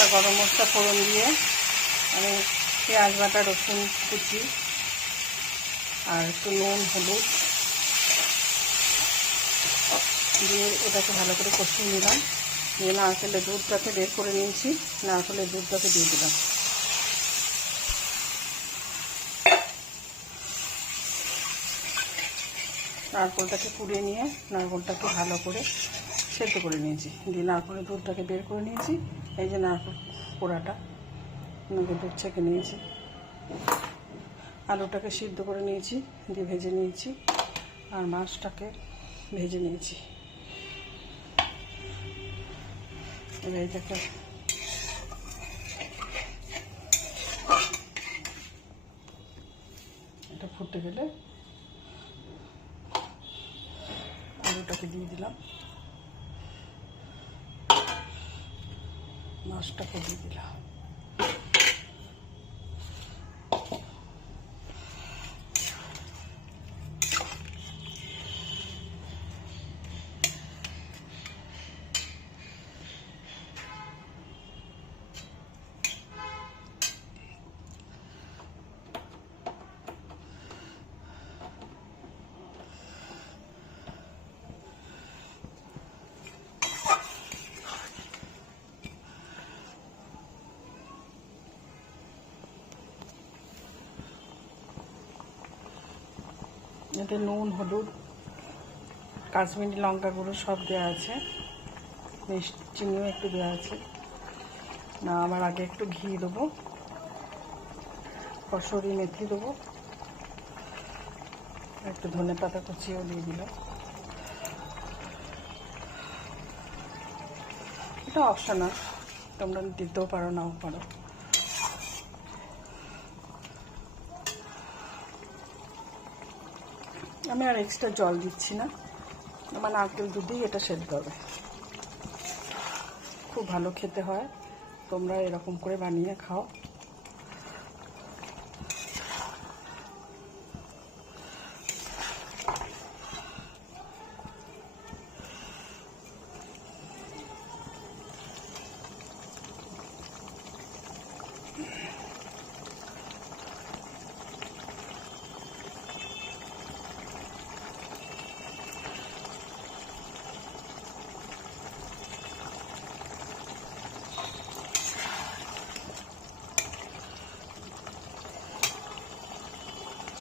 গোটা গরম মশলা ফোড়ন দিয়ে আমি পেঁয়াজ বাটা, রসুন কুচি আর একটু নুন, হলুদ দিয়ে এটাকে ভালো করে কষিয়ে নিলাম। দিয়ে নারকেলের দুধটাকে বের করে নিয়েছি, নারকেলের দুধটাকে দিয়ে দিলাম। নারকেলটাকে কুড়িয়ে নিয়ে নারকেলটাকে ভালো করে সেদ্ধ করে নিয়েছি, দিয়ে নারকেলের দুধটাকে বের করে নিয়েছি। এই যে নারকেল কোড়াটা, দুধ ছেঁকে নিয়েছি। আলুটাকে সিদ্ধ করে নিয়েছি, দিয়ে ভেজে নিয়েছি। আর মাছটাকে ভেজে নিয়েছি। এবার এটাকে এটা ফুটে গেলে আলুটাকে দিয়ে দিলাম, মাছটাকে দিয়ে দিলাম। এতে নুন, হলুদ, কাশ্মীরি লঙ্কা গুঁড়ো সব দেওয়া আছে, মিষ্টি চিনিও একটু দেওয়া আছে। না আবার আগে একটু ঘি দেবো, কসুরি মেথি দেবো, একটু ধনে পাতা কুচিও দিয়ে দিলাম। এটা অপশনাল, তোমরা দিতেও পারো, নাও পারো। আমি আর এক্সট্রা জল দিচ্ছি না, আমার নারকেল দুধেই এটা সেদ্ধ হবে। খুব ভালো খেতে হয়, তোমরা এরকম করে বানিয়ে খাও।